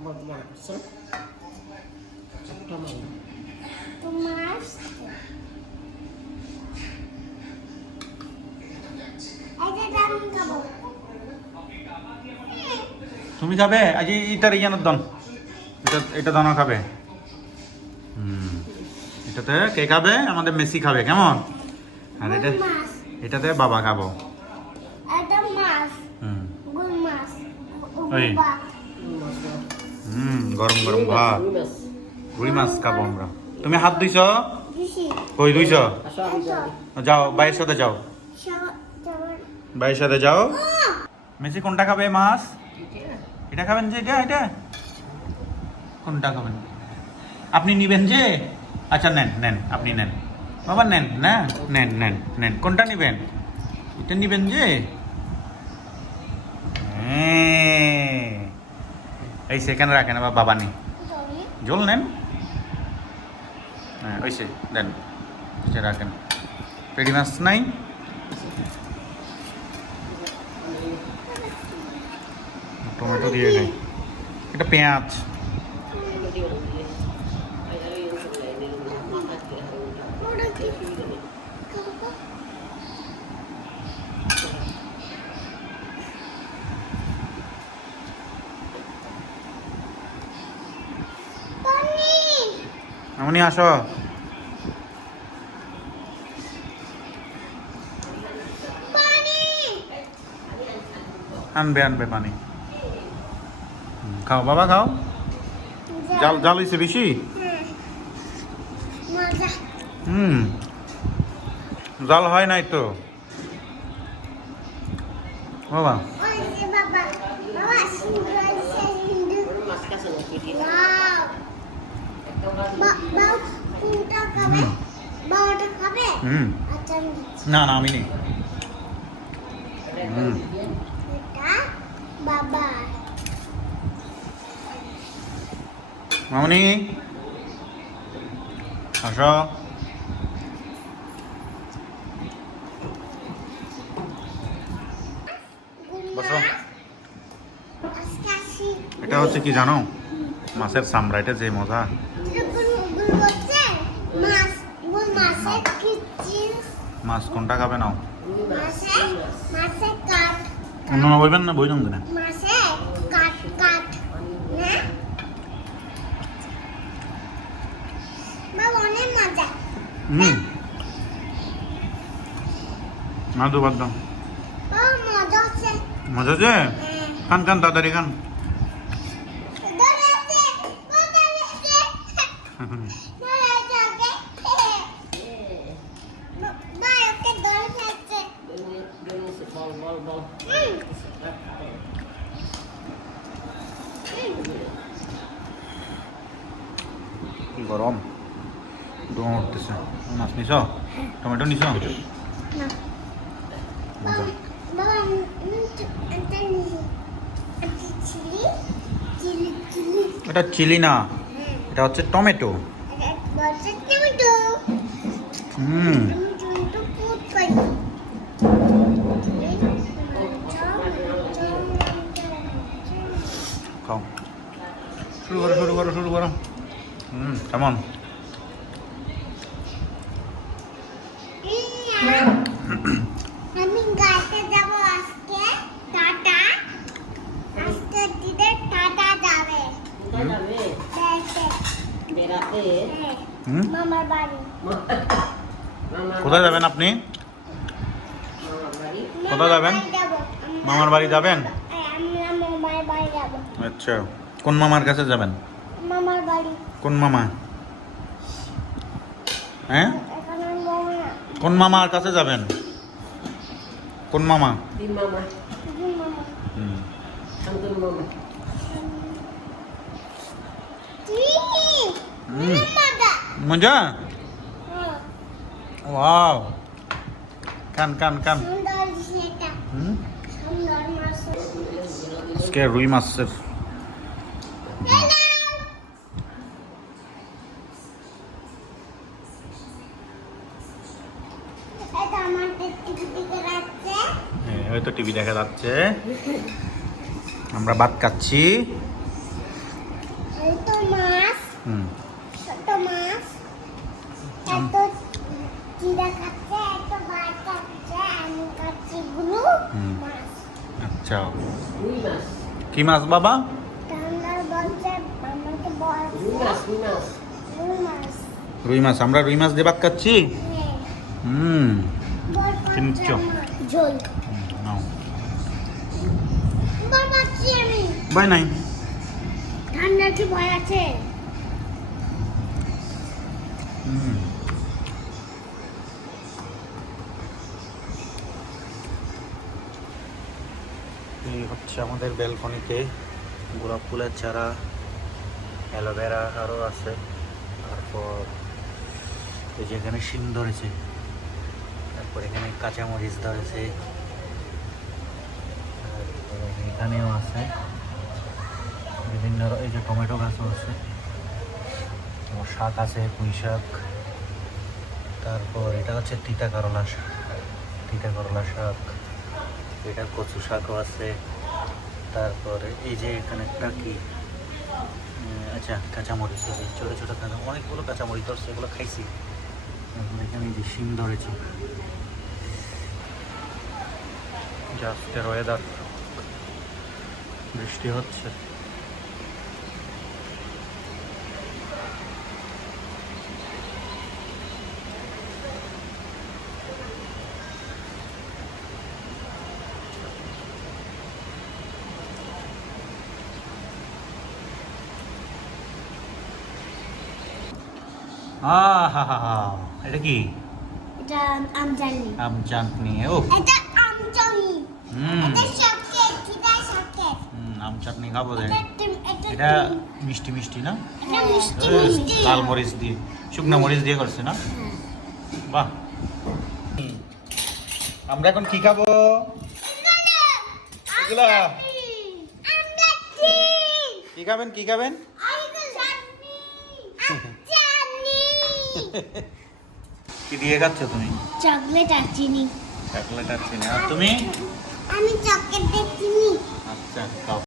আমার মনে করছে টমেটো তোমার এটা দাম খাবো তুমি খাবে আজ এটার ইয়ানোর দন এটা দানা খাবে এটাতে কে খাবে আমাদের মেসি খাবে কেমন আর এটা এটাতে বাবা খাবো এটা মাছ হুম গুল মাছ ওই গরম গরম ভাত রুই মাছ খাবো আমরা তুমি হাত ধুইছ দিছি কই ধুইছ আসো আমি যাই যাও ভাইয়ের সাথে যাও ভাইয়ের সাথে যাও মেসি কোনটা খাবে মাছ এটা খাবেন যে এটা কোনটা খাবেন আপনি নিবেন যে আচ্ছা নেন নেন আপনি নেন বাবা নেন না নেন নেন নেন কোনটা নিবেন এটা নিবেন যে এই সেখানে রাখেন আবার বাবা নেই জল নেন হ্যাঁ ওইসে দেন এটা রাখেন পেটি মাছ নাই টমেটো দিয়ে দেয় এটা পেঁয়াজ এমনি আসো আনবে আনবে পানি খাও বাবা খাও জাল জাল হয়েছে বেশি জাল হয় নাই তো বাবা না না আমি নেই বাবা মামনি আসো বসো এটা হচ্ছে কি জানো মাছের চামড়া এটা যে মজা মাছ কোনটা খাবে নাও অন্য না বইবেন না বইলাম না না দু বাদ দাও মজা আছে খান খান তাড়াতাড়ি খান গরম ডোঙা উঠতেছে মাছ নিছ টমেটো নিছ এটা চিলি না এটা হচ্ছে টমেটো খাও শুরু করো শুরু করো শুরু করো কেমন আমি গাছে যাব আজকে টাটা আজকে দিদে টাটা যাবে বেড়াতে মামার বাড়ি কোথায় যাবেন আপনি কোথায় যাবেন মামার বাড়ি যাবেন আমরা মামার বাড়ি যাব আচ্ছা কোন মামার কাছে যাবেন মামার বাড়ি কোন মামা হ্যাঁ এখানে মামা কোন মামার কাছে যাবেন কোন মামা মামা মামা শান্তন মামা মজা ওয়াও কান কান কান সুন্দর সেটা সুন্দর মাছ আজকে রুই মাছের এটা আমাদের টিভি রাখছে হয়তো টিভি দেখা যাচ্ছে আমরা ভাত খাচ্ছি হুম ছোট মাছ এত চিড়া খাচ্ছে এত ভাত খাচ্ছে আমি খাচ্ছি গুলো হুম। মাছ আচ্ছা রুই মাছ কি মাছ বাবা? ঠান্ডার বলছে আমাকে বলছে রুই মাছ রুই মাছ রুই মাছ, আমরা রুই মাছ দিয়ে ভাত খাচ্ছি। হ্যাঁ হুম বল কিনছো? ঝোল নাও বল খাচ্ছি আমি ভয় নাই। ঠান্ডা কি ভয় আছে হুম এই হচ্ছে আমাদের ব্যালকনিতে গোলাপ ফুলের চারা, অ্যালোভেরা আরও আছে। তারপর এই যে এখানে শিম ধরেছে, তারপর এখানে কাঁচামরিচ ধরেছে, তারপর এখানেও আছে বিভিন্ন এই যে টমেটো গাছও আছে, তারপর শাক আছে পুঁই শাক, তারপর এটা হচ্ছে তিতা করলা শাক, এটা কচু শাকও আছে। তারপরে এই যে এখানে একটা কি আচ্ছা কাঁচামরিচ, এই যে ছোটো ছোটো অনেকগুলো কাঁচামরিচ ধরছে, এগুলো খাইছি। তারপর এখানে এই যে শিম ধরেছে। আজকের ওয়েদার বৃষ্টি হচ্ছে। এটা কি? এটা আম জানি আম চাটনি। ও এটা আম জানি হুম এটা চকলেট কিটা চকলেট আম চাটনি খাবো দেখ। এটা এটা মিষ্টি মিষ্টি না? এটা মিষ্টি এ, মিষ্টি লাল মরিচ দিয়ে, শুকনো মরিচ দিয়ে করছে না? বাহ। আমরা এখন কি খাবো? এগুলা কি খাবেন কি খাবেন? কি দিয়ে খাচ্ছ তুমি? চকলেট আর চিনি চকলেট আর চিনি। আর তুমি? আমি চকলেট দিয়ে চিনি আচ্ছা খাও।